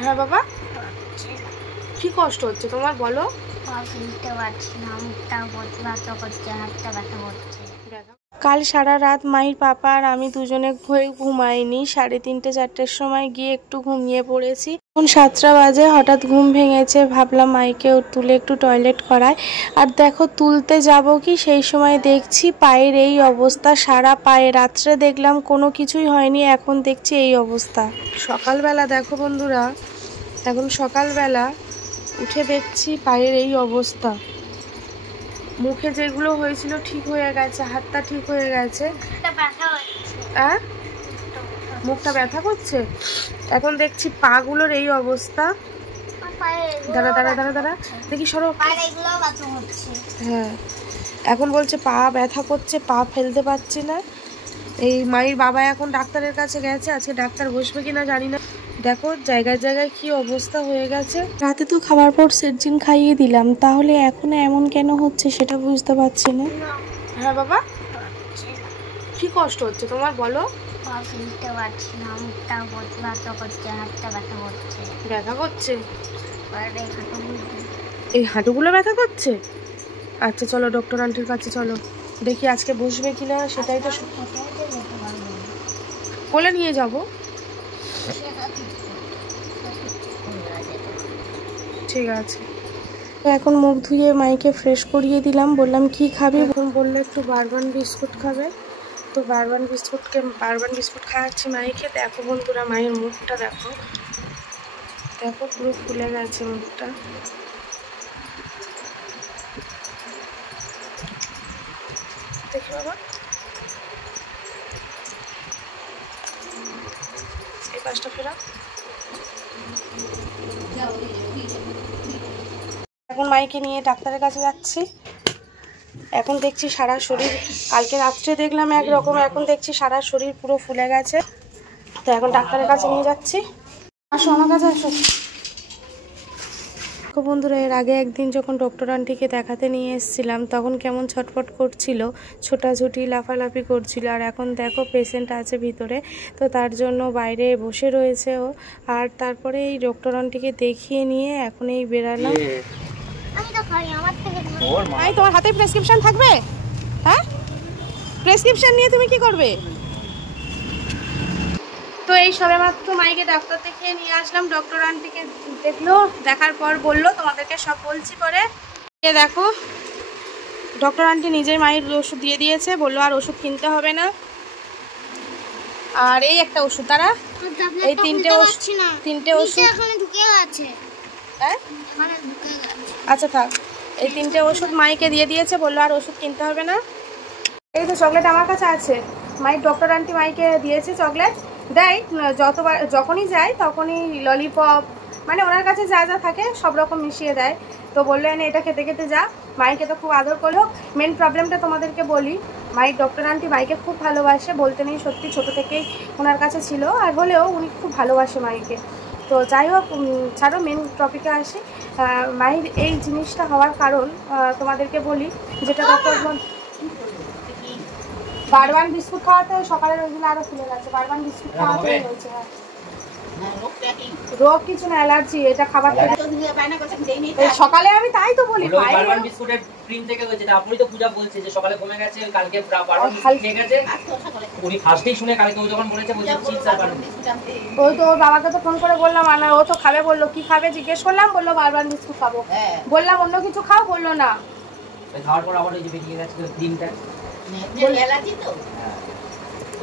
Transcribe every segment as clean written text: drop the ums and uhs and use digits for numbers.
হ্যাঁ বাবা, কি কষ্ট হচ্ছে তোমার বলো? কাল সারা রাত মায়ের পাপা আর আমি দুজনে ঘুমাইনি। 3:30 4টের সময় গিয়ে একটু ঘুমিয়ে পড়েছি। এখন 7টা বাজে, হঠাৎ ঘুম ভেঙেছে, ভাবলাম মাইকে তুলে একটু টয়লেট করায়। আর দেখো তুলতে যাব কি সেই সময় দেখছি পায়ের এই অবস্থা, সারা পায়ে। রাত্রে দেখলাম কোনো কিছুই হয়নি, এখন দেখছি এই অবস্থা। সকালবেলা দেখো বন্ধুরা, এখন সকালবেলা উঠে দেখছি পায়ের এই অবস্থা। মুখে যেগুলো হয়েছিল ঠিক হয়ে গেছে, হাতটা ঠিক হয়ে গেছে, মুখটা ব্যথা করছে। এখন দেখছি পা গুলোর এই অবস্থা। দাঁড়া দাঁড়া দাঁড়া দাঁড়া দেখি সরো। হ্যাঁ, এখন বলছে পা ব্যথা করছে, পা ফেলতে পারছি না। এই মায়ের বাবা এখন ডাক্তারের কাছে গেছে, আজকে ডাক্তার বসবে কিনা জানি না। দেখো জায়গায় জায়গায় কি অবস্থা হয়ে গেছে। রাতে তো খাবার পর সেটজিন খাইয়ে দিলাম, তাহলে এখন এমন কেন হচ্ছে সেটা বুঝতে পারছি না। হ্যাঁ বাবা, কি কষ্ট হচ্ছে তোমার বলো? ব্যথা করছে, এই হাঁটুগুলো ব্যথা করছে। আচ্ছা চলো ডক্টর আন্টির কাছে চলো, দেখি আজকে বসবে কিনা। সেটাই তো কোলে নিয়ে যাবো। ঠিক আছে। এখন মুখ ধুয়ে মাইকে ফ্রেশ করিয়ে দিলাম, বললাম কি খাবি? এখন বললে একটু বারবান বিস্কুট খাবে, তো বারবান বিস্কুট খাওয়াচ্ছি মাইকে। দেখো বন্ধুরা মায়ের মুখটা দেখো, দেখো পুরো ফুলে গেছে মুখটা। দেখি বাবা, এই পাশটা ফেরা। এখন মাইকে নিয়ে ডাক্তারের কাছে যাচ্ছি। এখন দেখছি সারা শরীর, কালকে রাত্রে দেখলাম একরকম, এখন দেখছি সারা শরীর পুরো ফুলে গেছে। তো এখন ডাক্তারের কাছে নিয়ে যাচ্ছি। আসো আমার কাছে আসো। বন্ধুরা, এর আগে একদিন যখন ডক্টর আন্টিকে দেখাতে নিয়ে এসেছিলাম তখন কেমন ছটফট করছিল, ছোটাছুটি লাফালাফি করছিল। আর এখন দেখো পেশেন্ট আছে ভিতরে, তো তার জন্য বাইরে বসে রয়েছে ও। আর তারপরে এই ডক্টর আন্টিকে দেখিয়ে নিয়ে এখন এই বেরালাম। তোমার হাতে প্রেসক্রিপশন থাকবে? হ্যাঁ, প্রেসক্রিপশন নিয়ে তুমি কি করবে? তো এই সবে মাত্র মাইকে ডাক্তার দেখিয়ে নিয়ে আসলাম। ডক্টর আন্টিকে দেখলো, দেখার পর বললো তোমাদেরকে সব বলছি পরে। দেখো ডক্টর আন্টি নিজেই মায়ের ওষুধ দিয়ে দিয়েছে, বললো আর ওষুধ কিনতে হবে না। আর এই একটা ওষুধ, তারা এই তিনটে ওষুধ। আচ্ছা থাক, এই তিনটে ওষুধ মাইকে দিয়ে দিয়েছে, বললো আর ওষুধ কিনতে হবে না। এই তো চকলেট আমার কাছে আছে, মায়ের ডক্টর আন্টি মাইকে দিয়েছে চকলেট। দেয় যতবার, যখনই যায় তখনই ললিপপ, মানে ওনার কাছে যা যা থাকে সব রকম মিশিয়ে দেয়। তো বললো এনে এটা খেতে খেতে যা। মাইকে তো খুব আদর করলো। মেন প্রবলেমটা তোমাদেরকে বলি, মায়ের ডক্টর আন্টি মাইকে খুব ভালোবাসে, বলতে নেই সত্যি, ছোটো থেকেই ওনার কাছে ছিল। আর হলেও উনি খুব ভালোবাসে মাইকে। তো যাই হোক, ছাড়ো, মেন টপিকে আসি। মায়ের এই জিনিসটা হওয়ার কারণ তোমাদেরকে বলি, যেটা ডক্টর বারবান বিস্কুট খাওয়াতে সকালের ওইগুলো আরো ফুলে গেছে। বারবান বিস্কুট খাওয়াতে হয়েছে। রোগ কিছু না, অ্যালার্জি। এটা খাবার সকালে আমি তাই তো বলি বারবান বিস্কুটের ক্রিম থেকে হয়েছে। আপনি তো পূজা বলছে যে সকালে কমে গেছে, কালকে বারবান বিস্কুট খেয়ে গেছে। উনি ফার্স্টেই শুনে কালকে ও যখন বলেছে চিপস আর বারবান বিস্কুট। ওই তো ওর বাবাকে তো ফোন করে বললাম, আর ও তো খাবে বললো। কি খাবে জিজ্ঞেস করলাম, বললো বারবান বিস্কুট খাবো। বললাম অন্য কিছু খাও, বললো না। খাওয়ার পর আবার ওই যে বেরিয়ে গেছে ক্রিমটা,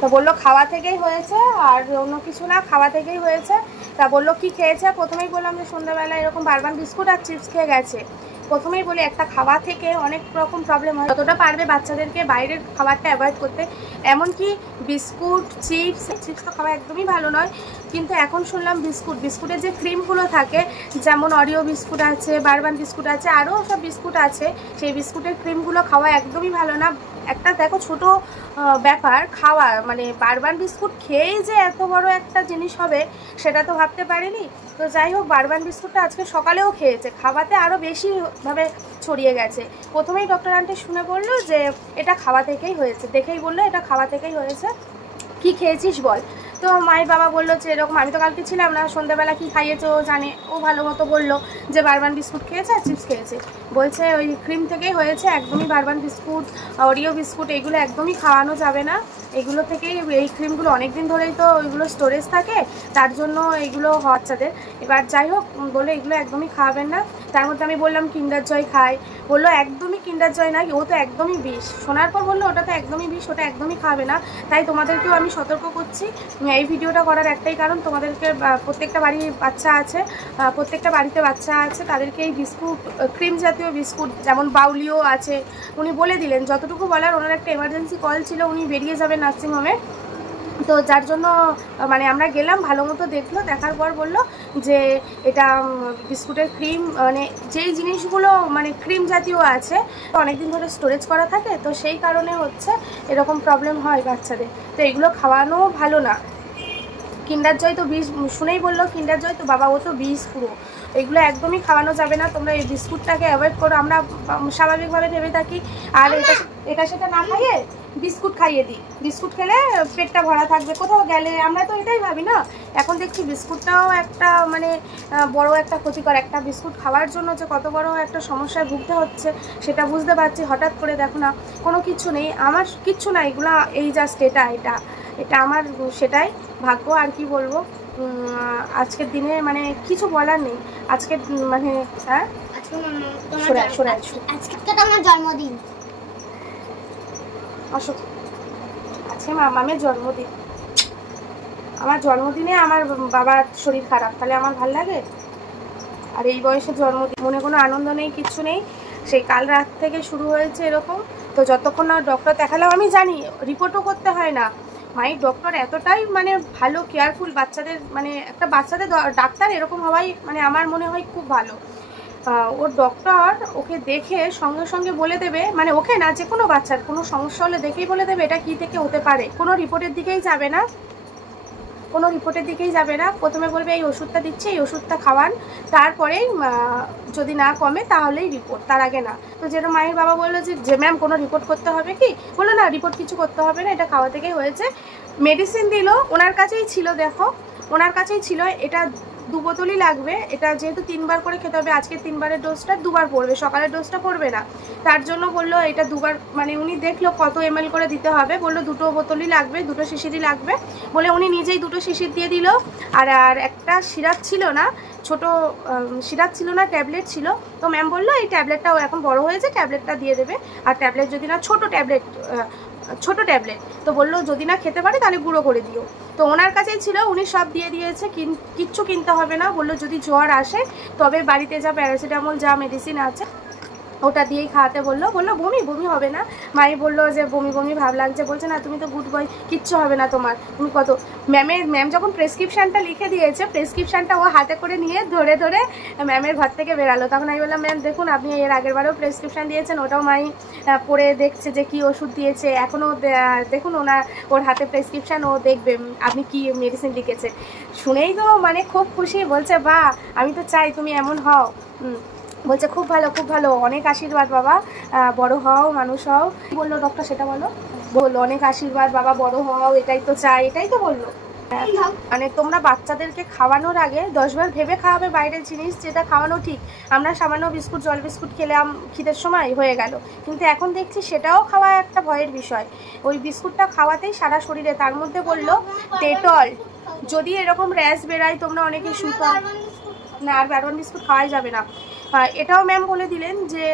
তো বললো খাওয়া থেকেই হয়েছে, আর অন্য কিছু না, খাওয়া থেকেই হয়েছে। তা বললো কি খেয়েছে? প্রথমেই বললাম যে সন্ধ্যাবেলা এরকম বারবান বিস্কুট আর চিপস খেয়ে গেছে। প্রথমেই বলি একটা খাওয়া থেকে অনেক রকম প্রবলেম হয়, যতটা পারবে বাচ্চাদেরকে বাইরের খাবারটা অ্যাভয়েড করতে। এমনকি বিস্কুট, চিপস তো খাওয়া একদমই ভালো নয়। কিন্তু এখন শুনলাম বিস্কুটের যে ক্রিমগুলো থাকে, যেমন অরিও বিস্কুট আছে, বারবান বিস্কুট আছে, আরও সব বিস্কুট আছে, সেই বিস্কুটের ক্রিমগুলো খাওয়া একদমই ভালো না। একটা দেখো ছোট ব্যাপার খাওয়া, মানে বারবান বিস্কুট খেয়েই যে এত বড় একটা জিনিস হবে সেটা তো ভাবতে পারিনি। তো যাই হোক, বারবান বিস্কুটটা আজকে সকালেও খেয়েছে, খাওয়াতে আরও বেশিভাবে ছড়িয়ে গেছে। প্রথমেই ডক্টর আন্টি শুনে বললো যে এটা খাওয়া থেকেই হয়েছে, দেখেই বললো এটা খাওয়া থেকেই হয়েছে। কি খেয়েছিস বল? তো মায়ের বাবা বললো যে এরকম, আমি তো কালকে ছিলাম না, সন্ধ্যাবেলা কী খাইয়েছে ও জানে, ও ভালো মতো বললো যে বারবান বিস্কুট খেয়েছে আর চিপস খেয়েছে। বলছে ওই ক্রিম থেকেই হয়েছে, একদমই বারবান বিস্কুট, ওরিও বিস্কুট এগুলো একদমই খাওয়ানো যাবে না। এগুলো থেকেই, এই ক্রিমগুলো অনেক দিন ধরেই তো ওইগুলো স্টোরেজ থাকে, তার জন্য এইগুলো বাচ্চাদের। এবার যাই হোক, বললো এগুলো একদমই খাওয়াবেন না। তার মধ্যে আমি বললাম কিন্ডার জয় খাই, বললো একদমই কিন্ডার জয় না, ও তো একদমই বিষ। শোনার পর বললো ওটা তো একদমই বিষ, ওটা একদমই খাবে না। তাই তোমাদেরকেও আমি সতর্ক করছি। এই ভিডিওটা করার একটাই কারণ, তোমাদেরকে প্রত্যেকটা বাড়ির বাচ্চা আছে, প্রত্যেকটা বাড়িতে বাচ্চা আছে, তাদেরকে এই বিস্কুট, ক্রিম জাতীয় বিস্কুট, যেমন বাউলিও আছে, উনি বলে দিলেন যতটুকু বলার। ওনার একটা এমার্জেন্সি কল ছিল, উনি বেরিয়ে যাবেন নার্সিংহোমে, তো যার জন্য মানে আমরা গেলাম, ভালো মতো দেখলো, দেখার পর বলল যে এটা বিস্কুটের ক্রিম, মানে যেই জিনিসগুলো মানে ক্রিম জাতীয় আছে অনেক দিন ধরে স্টোরেজ করা থাকে, তো সেই কারণে হচ্ছে এরকম প্রবলেম হয় বাচ্চাদের। তো এগুলো খাওয়ানো ভালো না। কিন্ডার জয় তো বিষ, শুনেই বললো কিন্ডার জয়, তো বাবা ও তো বিষ পুরো, এগুলো একদমই খাওয়ানো যাবে না। তোমরা এই বিস্কুটটাকে অ্যাভয়েড করো। আমরা স্বাভাবিকভাবে ভেবে থাকি, আর এটা সেটা না খাইয়ে বিস্কুট খাইয়ে দিই, বিস্কুট খেলে পেটটা ভরা থাকবে, কোথাও গেলে আমরা তো এটাই ভাবি না। এখন দেখছি বিস্কুটটাও একটা মানে বড় একটা ক্ষতিকর, একটা বিস্কুট খাওয়ার জন্য যে কত বড় একটা সমস্যায় ভুগতে হচ্ছে সেটা বুঝতে পারছি। হঠাৎ করে দেখো না, কোনো কিচ্ছু নেই, আমার কিচ্ছু না, এগুলো এই জাস্ট এটা আমার সেটাই ভাগ্য, আর কি বলবো। আজকের দিনে মানে কিছু বলার নেই। আজকের মানে হ্যাঁ, আজকে তো আমার জন্মদিন, আজকে মামামের জন্মদিন। আমার জন্মদিনে আমার বাবার শরীর খারাপ, তাহলে আমার ভাল লাগে? আর এই বয়সে জন্মদিন, মনে কোনো আনন্দ নেই, কিচ্ছু নেই। সেই কাল রাত থেকে শুরু হয়েছে এরকম। তো যতক্ষণ না ডক্টর দেখালাম, আমি জানি রিপোর্টও করতে হয় না, মায়ের ডক্টর এতটাই মানে ভালো, কেয়ারফুল বাচ্চাদের, মানে একটা বাচ্চাদের ডাক্তার এরকম হওয়াই মানে আমার মনে হয় খুব ভালো। ওর ডক্টর ওকে দেখে সঙ্গে সঙ্গে বলে দেবে, মানে ওকে না, যে কোনো বাচ্চার কোনো সমস্যা হলে দেখেই বলে দেবে এটা কী থেকে হতে পারে। কোনো রিপোর্টের দিকেই যাবে না, কোনো রিপোর্টের দিকেই যাবে না। প্রথমে বলবে এই ওষুধটা দিচ্ছে, এই ওষুধটা খাওয়ান, তারপরেই যদি না কমে তাহলেই রিপোর্ট, তার আগে না। তো যেটা মায়ের বাবা বললো যে ম্যাম কোনো রিপোর্ট করতে হবে কি, বললো না রিপোর্ট কিছু করতে হবে না, এটা খাওয়া থেকেই হয়েছে। মেডিসিন দিল, ওনার কাছেই ছিল, দেখো ওনার কাছেই ছিল, এটা 2 বোতলই লাগবে। এটা যেহেতু 3 বার করে খেতে হবে, আজকে 3 বারের ডোজটা 2 বার পড়বে, সকালের ডোজটা পড়বে না, তার জন্য বললো এটা 2 বার, মানে উনি দেখলো কত ml করে দিতে হবে, বললো 2 বোতলই লাগবে, 2 শিশিরই লাগবে বলে উনি নিজেই 2 শিশির দিয়ে দিল। আর একটা সিরাপ ছিল না, ছোট সিরাপ ছিল না, ট্যাবলেট ছিল। তো ম্যাম বললো এই ট্যাবলেটটাও এখন বড় হয়েছে, ট্যাবলেটটা দিয়ে দেবে। আর ট্যাবলেট যদি না, ছোট ট্যাবলেট, তো বললো যদি না খেতে পারে তাহলে গুঁড়ো করে দিও। তো ওনার কাছেই ছিল, উনি সব দিয়ে দিয়েছে, কিচ্ছু কিনতে হবে না। বললো যদি জ্বর আসে তবে বাড়িতে যা প্যারাসিটামল যা মেডিসিন আছে ওটা দিয়েই খাওয়াতে বললো। বমি হবে না। মাই বললো যে বমি ভাব লাগছে, বলছে না তুমি তো গুড বয়, কিচ্ছু হবে না তোমার, তুমি কত। ম্যাম যখন প্রেসক্রিপশানটা লিখে দিয়েছে, প্রেসক্রিপশানটা ও হাতে করে নিয়ে ধরে ধরে ম্যামের ঘর থেকে বেরালো। তখন আমি বললাম ম্যাম দেখুন আপনি এর আগের বারেও প্রেসক্রিপশান দিয়েছেন, ওটাও মাই পড়ে দেখছে যে কি ওষুধ দিয়েছে, এখনও দেখুন ওর হাতে প্রেসক্রিপশান, ও দেখবে আপনি কি মেডিসিন লিখেছে। শুনেই তো মানে খুব খুশি, বলছে বাহ আমি তো চাই তুমি এমন হও। বলছে খুব ভালো, অনেক আশীর্বাদ বাবা, বড় হও, মানুষ হও। বললো ডক্টর সেটা বললো অনেক আশীর্বাদ বাবা, বড় হও, এটাই তো চাই, এটাই তো বললো। মানে তোমরা বাচ্চাদেরকে খাওয়ানোর আগে 10 বার ভেবে খাওয়াবে বাইরের জিনিস, যেটা খাওয়ানো ঠিক। আমরা সামান্য বিস্কুট, জল বিস্কুট খেলাম খিদের সময় হয়ে গেল, কিন্তু এখন দেখছি সেটাও খাওয়া একটা ভয়ের বিষয়। ওই বিস্কুটটা খাওয়াতেই সারা শরীরে, তার মধ্যে বললো ডেটল, যদি এরকম র্যাশ বেরায় তোমরা অনেকে সুতো না, আর বারবান বিস্কুট খাওয়াই যাবে না। এটাও ম্যাম বলে দিলেন যে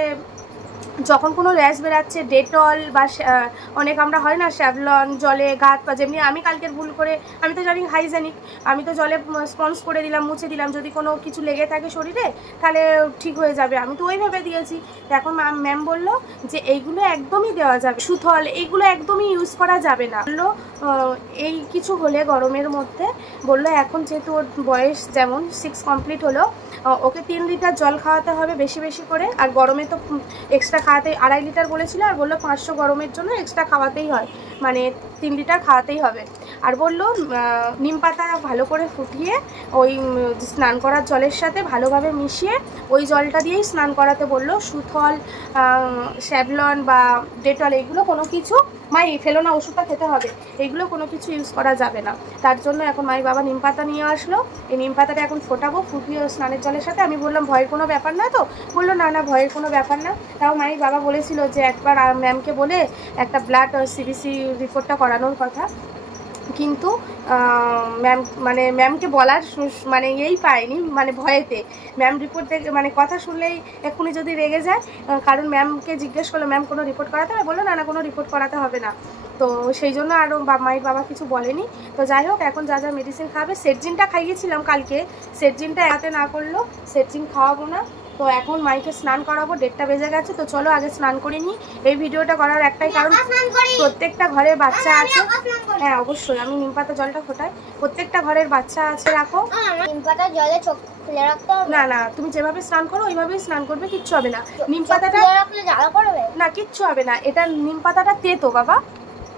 যখন কোনো র্যাশ বেরাচ্ছে ডেটল বা অনেক আমরা হয় না স্যাভলন জলে গাত পা, যেমনি আমি কালকের ভুল করে, আমি তো জানি হাইজেনিক, আমি তো জলে স্পঞ্জ করে দিলাম, মুছে দিলাম, যদি কোনো কিছু লেগে থাকে শরীরে তাহলে ঠিক হয়ে যাবে, আমি তো ওইভাবে দিয়েছি। এখন ম্যাম বললো যে এইগুলো একদমই দেওয়া যাবে, সুথল এইগুলো একদমই ইউজ করা যাবে না। বললো এই কিছু হলে গরমের মধ্যে, বললো এখন যেহেতু ওর বয়স যেমন 6 কমপ্লিট হলো, ওকে 3 লিটার জল খাওয়াতে হবে বেশি বেশি করে, আর গরমে তো এক্সট্রা খাওয়াতে 2.5 লিটার বলেছিল, আর বললো 500 গরমের জন্য এক্সট্রা খাওয়াতেই হয়, মানে 3 লিটার খাওয়াতেই হবে। আর বললো নিম পাতা ভালো করে ফুটিয়ে ওই স্নান করার জলের সাথে ভালোভাবে মিশিয়ে ওই জলটা দিয়েই স্নান করাতে বললো। সুথল, স্যাভলন বা ডেটল এগুলো কোনো কিছু মা এই ফেলো না, ওষুধটা খেতে হবে, এইগুলো কোনো কিছু ইউজ করা যাবে না। তার জন্য এখন মাই বাবা নিম পাতা নিয়ে আসলো, এই নিম পাতাটা এখন ফোটাবো, ফুটিয়ে স্নানের জলের সাথে। আমি বললাম ভয়ের কোনো ব্যাপার না তো? বললো না না, ভয়ের কোনো ব্যাপার না। তাও মাই বাবা বলেছিল যে একবার ম্যামকে বলে একটা ব্লাড সিবিসি রিপোর্টটা করানোর কথা, কিন্তু ম্যামকে বলার মানে এই পায়নি, মানে ভয়েতে। ম্যাম রিপোর্ট দেখে মানে কথা শুনলেই এক্ষুনি যদি রেগে যায়, কারণ ম্যামকে জিজ্ঞেস করলো ম্যাম কোনো রিপোর্ট করাতে হবে, বললো না না কোনো রিপোর্ট করাতে হবে না। তো সেই জন্য আরও মায়ের বাবা কিছু বলেনি। তো যাই হোক, এখন যা যা মেডিসিন খাবে, সেটজিনটা খাইয়েছিলাম কালকে, সেটজিনটা এতে না করলো, সেটজিন খাওয়াবো না। তো এখন মাইকে স্নান করাবো, 1:30 বেজে গেছে। তো চলো আগে স্নান করে নিই। এই ভিডিওটা করার একটাই কারণ, প্রত্যেকটা ঘরে বাচ্চা আছে। হ্যাঁ অবশ্যই, আমি নিম পাতা জলটা ফোটাই, প্রত্যেকটা ঘরের বাচ্চা আছে। রাখো নিম পাতা জলে চোখ খুলে রাখতে হবে না? না, তুমি যেভাবে স্নান করো ওইভাবেই স্নান করবে, কিচ্ছু হবে না। নিম পাতাটা রাখলে জ্বালা করবে না, কিচ্ছু হবে না। এটা নিম পাতাটা তেতো বাবা,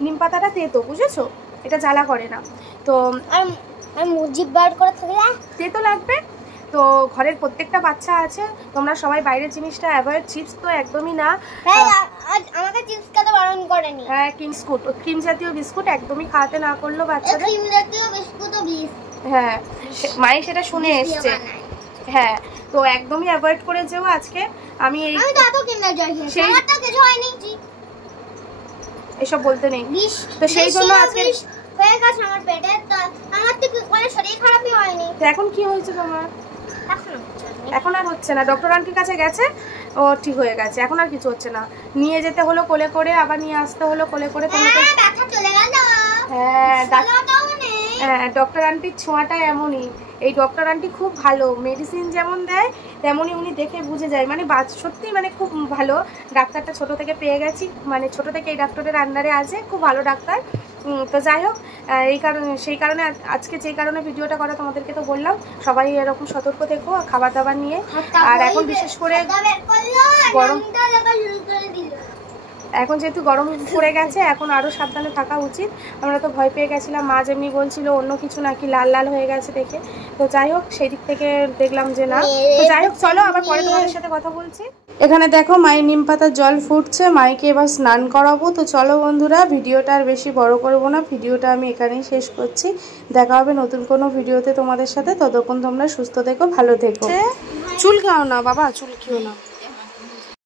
নিম পাতাটা তেতো, বুঝেছো? এটা জ্বালা করে না। তো আর মুজিব বার করে থাকলে তেতো লাগবে। তো ঘরের প্রত্যেকটা বাচ্চা আছে, তোমরা সবাই বাইরের জিনিসটা অ্যাভয়েড, চিপস তো একদমই না। আমাকে চিপস খেতে বারণ করেনি। হ্যাঁ, বিস্কুট, ক্রিম জাতীয় বিস্কুট একদমই খাওয়াতে না করলো বাচ্চাদের। ক্রিম জাতীয় বিস্কুটও বিষ। হ্যাঁ, মাই সেটা শুনে এসছে। হ্যাঁ, তো একদমই অ্যাভয়েড করে যেও আজকে। আমি তো কিন্ডার জয় খেয়েছি, আমার তো কিছু হয়নি, এসব বলতে নেই। তো সেই জন্য আজকে হয়ে গেছে আমার পেটে, তো আমার তো কোনো শরীর খারাপই হয়নি। তো এখন কি হয়েছে তোমার? এখন আর হচ্ছে না, ডক্টর আন্টির কাছে গেছে, ও ঠিক হয়ে গেছে, এখন আর কিছু হচ্ছে না। নিয়ে যেতে হলো কোলে করে, আবার নিয়ে আসতে হলো কোলে করে। হ্যাঁ, ডক্টর আন্টির ছোঁয়াটা এমনই। এই ডক্টর আন্টি খুব ভালো, মেডিসিন যেমন দেয় তেমনই উনি দেখে বুঝে যায়। মানে সত্যি মানে খুব ভালো ডাক্তারটা, ছোট থেকে পেয়ে গেছি, মানে ছোট থেকে এই ডাক্তারের আন্ডারে আছে, খুব ভালো ডাক্তার। তো যাই হোক, সেই কারণে আজকে যে কারণে ভিডিওটা করা তোমাদেরকে তো বললাম, সবাই এরকম সতর্ক থেকো খাবার দাবার নিয়ে। আর এখন বিশেষ করে গরম, এখন যেহেতু গরম পড়ে গেছে, এখন আরও সাবধানে থাকা উচিত। আমরা তো ভয় পেয়ে গেছিলাম, মা যেমনি বলছিল অন্য কিছু নাকি লাল লাল হয়ে গেছে দেখে। তো যাই হোক, সেই দিক থেকে দেখলাম যে না। তো যাই হোক, চলো আবার পরে তোমাদের সাথে কথা বলছি। এখানে দেখো মায়ের নিম পাতার জল ফুটছে, মাইকে এবার স্নান করাবো। তো চলো বন্ধুরা, ভিডিওটা আর বেশি বড় করবো না, ভিডিওটা আমি এখানেই শেষ করছি। দেখা হবে নতুন কোনো ভিডিওতে তোমাদের সাথে। ততক্ষণ তোমরা সুস্থ থেকো, ভালো থেকো। চুল খাও না বাবা, চুল খেও না।